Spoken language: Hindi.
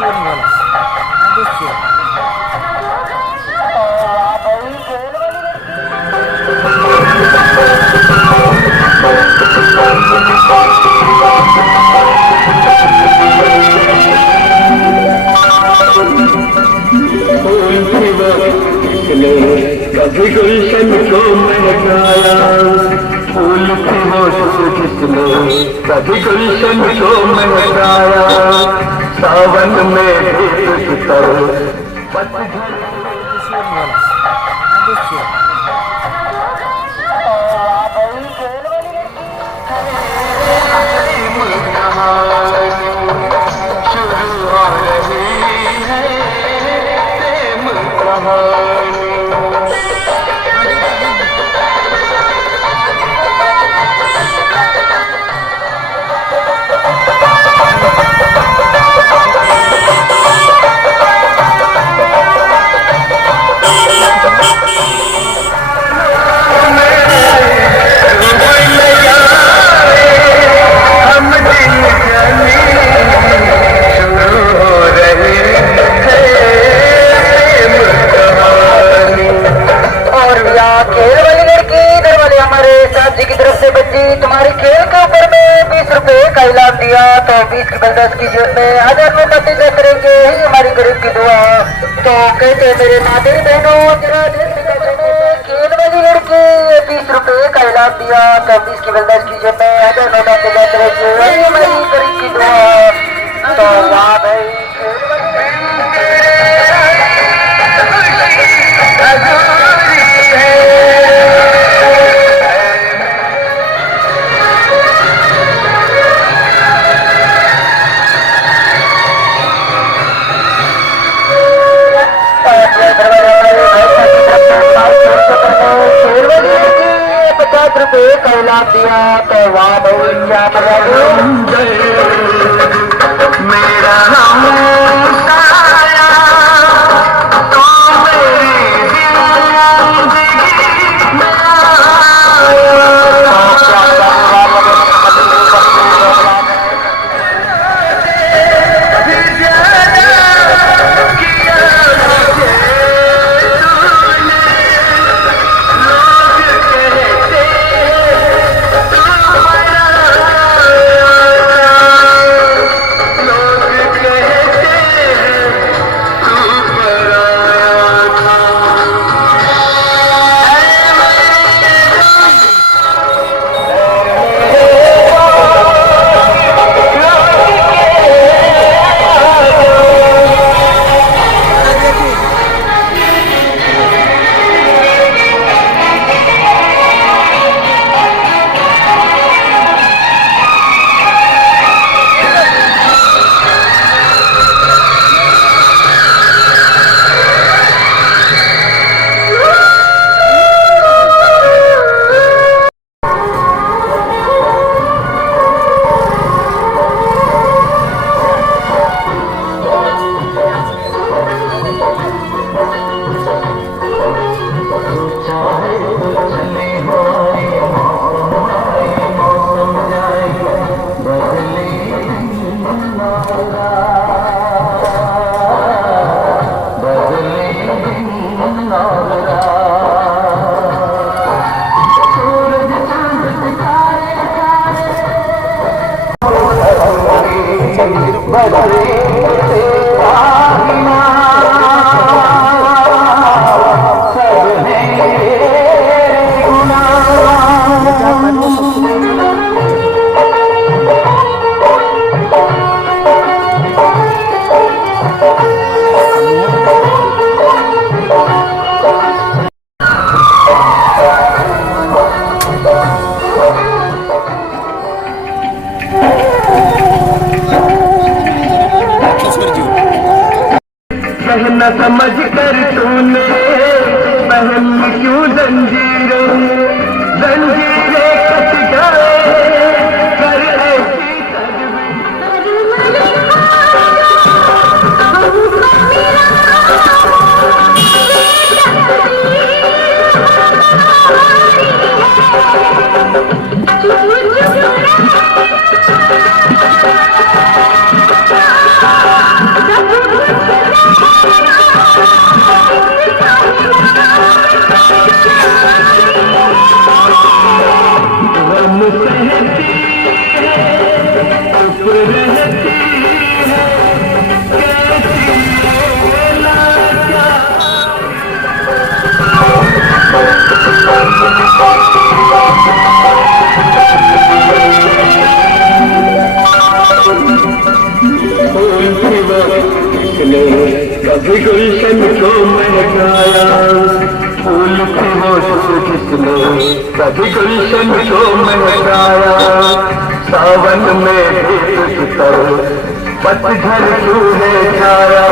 कभी गुलशन को महकाया फूल की होश किसने कभी गुलशन को महकाया सावन में तुम्हारी खेल के ऊपर में 20 रुपए का इनाम दिया तो 20 की बंदस की जेब में 1000 रुपए का करेंगे ही हमारी गरीब की दुआ। तो कहते मेरे माता बहनों जरा खेल वाली लड़की 20 रुपए का इनाम दिया तो 20 की बंदस की जेब में 1000 रुपए का करेंगे वही हमारी गरीब की दुआ। तो वाह भाई दिया तो वाह भैया मेरा तो न समझ कर तूने बहन क्यों जंजीरें कट जाए कर ऐसी तदबीर कभी गुलशन को महकाया फूल की होश किसने, कभी गुलशन को महकाया सावन में भी तुझ पर पतझड़ तूने छाया।